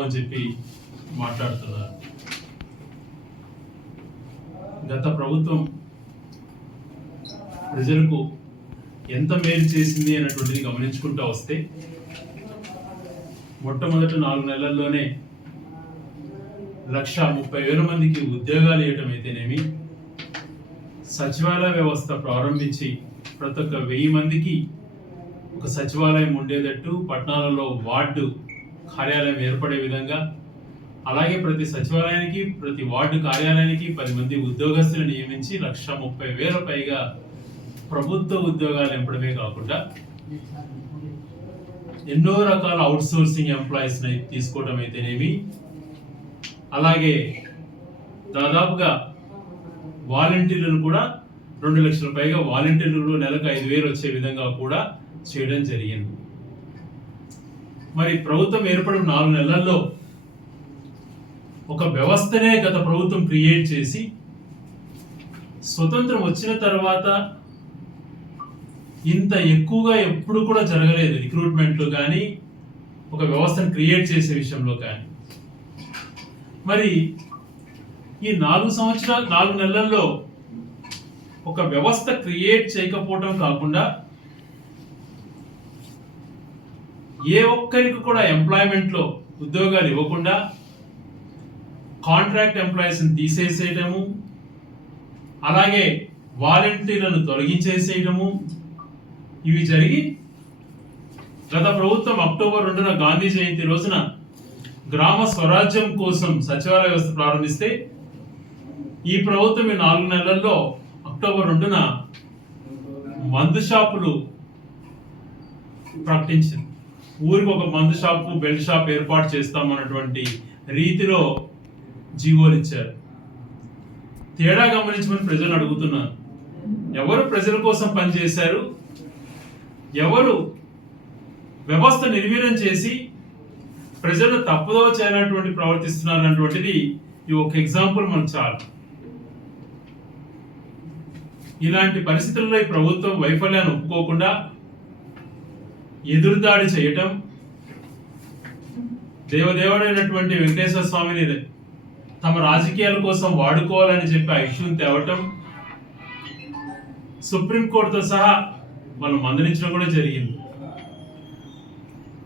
అని చెప్పి మాట్లాడుతున్నారు. గత ప్రభుత్వం ప్రజలకు ఎంత మేలు చేసింది అనేటువంటిది గమనించుకుంటూ వస్తే మొట్టమొదటి నాలుగు నెలల్లోనే లక్ష ముప్పై వేల మందికి ఉద్యోగాలు ఇవ్వటం అయితేనేమి సచివాలయ వ్యవస్థ ప్రారంభించి ప్రతి ఒక్క వెయ్యి మందికి ఒక సచివాలయం ఉండేటట్టు పట్టణాలలో వార్డు కార్యాలయం ఏర్పడే విధంగా అలాగే ప్రతి సచివాలయానికి ప్రతి వార్డు కార్యాలయానికి పది మంది ఉద్యోగస్తులు నియమించి లక్ష ముప్పై వేల పైగా ప్రభుత్వ ఉద్యోగాలు నింపడమే కాకుండా ఎన్నో రకాల అవుట్ సోర్సింగ్ ఎంప్లాయీస్ తీసుకోవడం అయితేనేమి అలాగే దాదాపుగా వాలంటీర్లను కూడా రెండు లక్షల పైగా వాలంటీర్లు నెలకు ఐదు వేలు వచ్చే విధంగా కూడా చేయడం జరిగింది. మరి ప్రభుత్వం ఏర్పడిన నాలుగు నెలల్లో ఒక వ్యవస్థనే గత ప్రభుత్వం క్రియేట్ చేసి స్వతంత్రం వచ్చిన తర్వాత ఇంత ఎక్కువగా ఎప్పుడు కూడా జరగలేదు రిక్రూట్మెంట్లో కానీ ఒక వ్యవస్థను క్రియేట్ చేసే విషయంలో కానీ. మరి ఈ నాలుగు సంవత్సరాలు నాలుగు నెలల్లో ఒక వ్యవస్థ క్రియేట్ చేయకపోవటం కాకుండా ఏ ఒక్కరికి కూడా ఎంప్లాయ్మెంట్లో ఉద్యోగాలు ఇవ్వకుండా కాంట్రాక్ట్ ఎంప్లాయీస్ని తీసేసేయటము అలాగే వాలంటీర్లను తొలగించేసేయటము ఇవి జరిగి గత ప్రభుత్వం అక్టోబర్ రెండున గాంధీ జయంతి రోజున గ్రామ స్వరాజ్యం కోసం సచివాలయ వ్యవస్థ ప్రారంభిస్తే ఈ ప్రభుత్వం ఈ నాలుగు నెలల్లో అక్టోబర్ రెండున మందు షాపులు ప్రకటించింది. ఊరికి ఒక మందు షాపు బెల్ట్ షాప్ ఏర్పాటు చేస్తామన్నటువంటి రీతిలో జీవోలు ఇచ్చారు. తేడా గమనించమని ప్రజలు అడుగుతున్నారు ఎవరు ప్రజల కోసం పనిచేశారు? ఎవరు వ్యవస్థ నిర్వీర్యం చేసి ప్రజలు తప్పుదో చేయనటువంటి ప్రవర్తిస్తున్నారు అన్నటువంటిది ఈ ఒక ఎగ్జాంపుల్ మనకు చాలు. ఇలాంటి పరిస్థితుల్లో ఈ ప్రభుత్వం వైఫల్యాన్ని ఒప్పుకోకుండా ఎదురుదాడి చేయటం దేవదేవుడైనటువంటి వెంకటేశ్వర స్వామిని తమ రాజకీయాల కోసం వాడుకోవాలని చెప్పి ఆ ఇష్యూని తేవటం సుప్రీంకోర్టుతో సహా వాళ్ళు మందలించడం కూడా జరిగింది.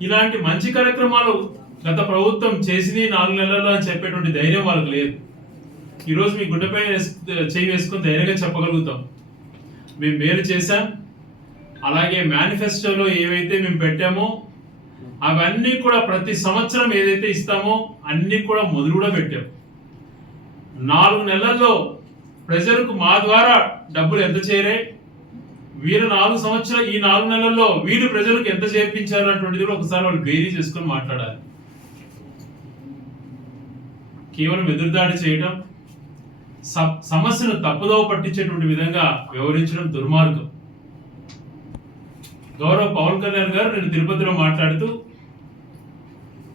ఇలాంటి మంచి కార్యక్రమాలు గత ప్రభుత్వం చేసింది నాలుగు నెలల్లో అని చెప్పేటువంటి ధైర్యం వాళ్ళకి లేదు. ఈరోజు మీ గుండెపై చేయి వేసుకుని ధైర్యంగా చెప్పగలుగుతాం. మేము మేలు చేశాం. అలాగే మేనిఫెస్టోలో ఏవైతే మేము పెట్టామో అవన్నీ కూడా ప్రతి సంవత్సరం ఏదైతే ఇస్తామో అన్నీ కూడా మొదలు కూడా పెట్టాం నాలుగు నెలల్లో ప్రజలకు మా ద్వారా డబ్బులు ఎంత చేరాయి? వీరు నాలుగు సంవత్సరాలు ఈ నాలుగు నెలల్లో వీరు ప్రజలకు ఎంత చేర్పించారు అటువంటిది కూడా ఒకసారి వాళ్ళు బేరీ చేసుకొని మాట్లాడాలి. కేవలం ఎదురుదాడి చేయడం సమస్యను తప్పుదోవ పట్టించేటువంటి విధంగా వ్యవహరించడం దుర్మార్గం. గౌరవ్ పవన్ కళ్యాణ్ గారు నేను తిరుపతిలో మాట్లాడుతూ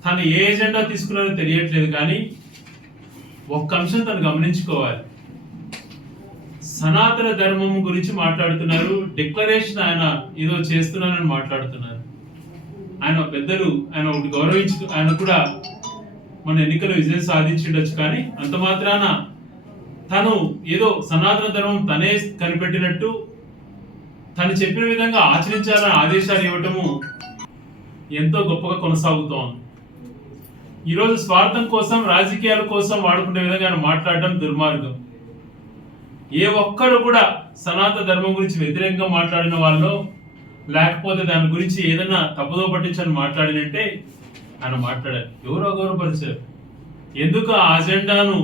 తను ఏ ఎజెండా తీసుకున్నారో తెలియట్లేదు కానీ ఒక్క అంశం తను గమనించుకోవాలి. సనాతన ధర్మం గురించి మాట్లాడుతున్నారు. డిక్లరేషన్ ఆయన ఏదో చేస్తున్నానని మాట్లాడుతున్నారు. ఆయన పెద్దలు ఆయన ఒకటి గౌరవించు ఆయన కూడా మన ఎన్నికలు విజయం సాధించుండొచ్చు కానీ అంత మాత్రాన తను ఏదో సనాతన ధర్మం తనే కనిపెట్టినట్టు తను చెప్పిన విధంగా ఆచరించాలని ఆదేశాలు ఇవ్వటము ఎంతో గొప్పగా కొనసాగుతోంది. ఈరోజు స్వార్థం కోసం రాజకీయాల కోసం వాడుకునే విధంగా ఆయన మాట్లాడడం దుర్మార్గం. ఏ ఒక్కరు కూడా సనాతన ధర్మం గురించి వ్యతిరేకంగా మాట్లాడిన వాళ్ళు లేకపోతే దాని గురించి ఏదైనా తప్పుదో పట్టించని మాట్లాడినంటే ఆయన మాట్లాడారు ఎవరో గౌరవపరిచారు ఎందుకు ఆ అజెండాను